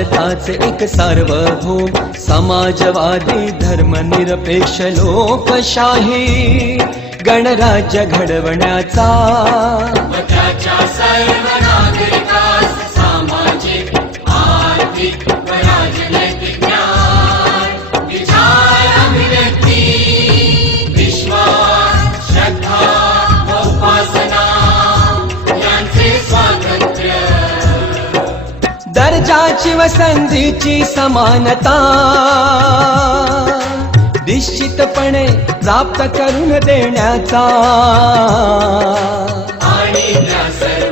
भारताचे एक सार्वभौम समाजवादी धर्मनिरपेक्ष लोकशाही गणराज्य घडवण्याचा त्याच्या सर्व नागरिकास सामाजिक आर्थिक व राजनैतिक न्याय विचार अभिव्यक्ती विश्वास श्रद्धा व उपासना यांचे स्वातंत्र्य दर्जाची व संधीची समानता निश्चितपणे प्राप्त करून देण्याचा आणि त्या सर्व